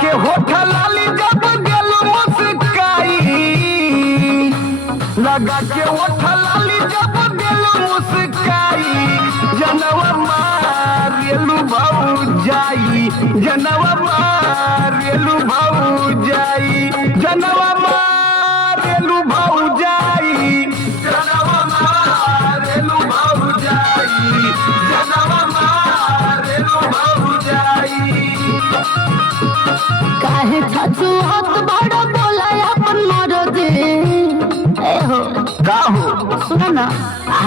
के होठ लाली जब गेल मुस्काई, लगा के होठ लाली जब गेल मुस्काई, जनवा मारेलू भौजाई, जनवा मारेलू भौजाई, जनवा मारेलू भौजाई, जनवा मारेलू भौजाई, जनवा मारेलू भौजाई। काहे छछु हाथ बड़ा बोला अपन मरदे ए हो का हो सुन ना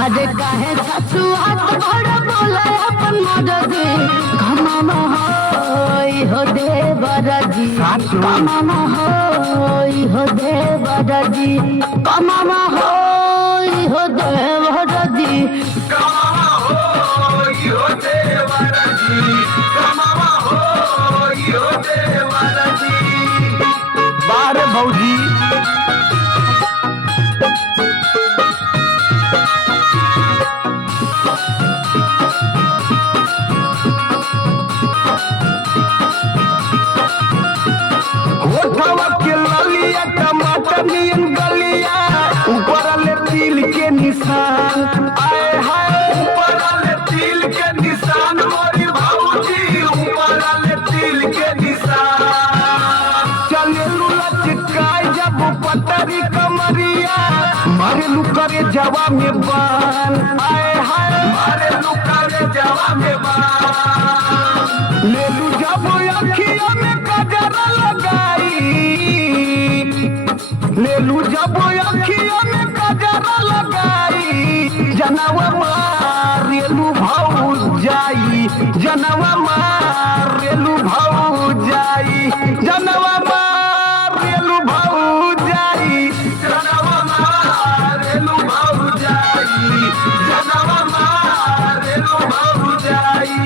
अरे काहे छछु हाथ बड़ा बोला अपन मरदे कमामा होई हो देवरजी, कमामा होई हो देवरजी, कमामा होई हो देवरजी, कमावा होई हो देवरजी, कमावा होई हो देवरजी। बाहर भौजी होठवा के ललिया टमाटर नियन गलिया, ऊपर ले तिल के निशान, आए हाय ऊपर ले तिल के निशान, मोरी भौजी ऊपर ले तिल के निशान। चलेलू लचकाई जब पतरी कमरिया, मारेलू करे जवा में बान, आए हाय मारेलू करे जवा में बान। लेलू जब अखिया में गजरा लगाई, लेलू जब अखिया में गजरा लगाई, जनवा मारेलू भौजाई, जनवा मारेलू भौजाई, जनवा मारेलू भौजाई, जनवा मारेलू भौजाई, जनवा मारेलू भौजाई।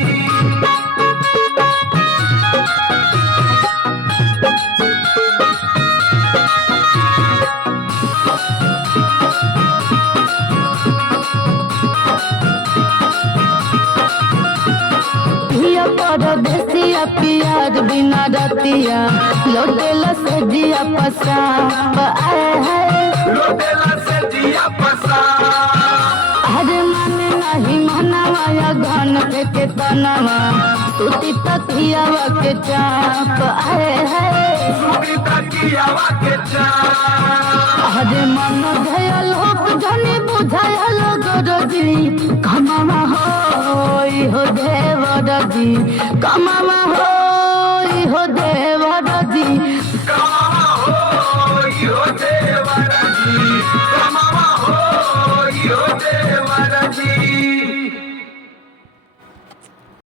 पिया परदेसिया पियाज बिना रतिया लोटेला से जिया पसाब आए है लोटेला से जिया पसा, अरे मन नहीं मनवाया घन के तनवा सुती तकियावा के चाप आए है सुनी तकियावा के चाप। अरे मन भयल हो जने बुझायल गरजी, कमावा होई हो देवरजी, कमावा होई हो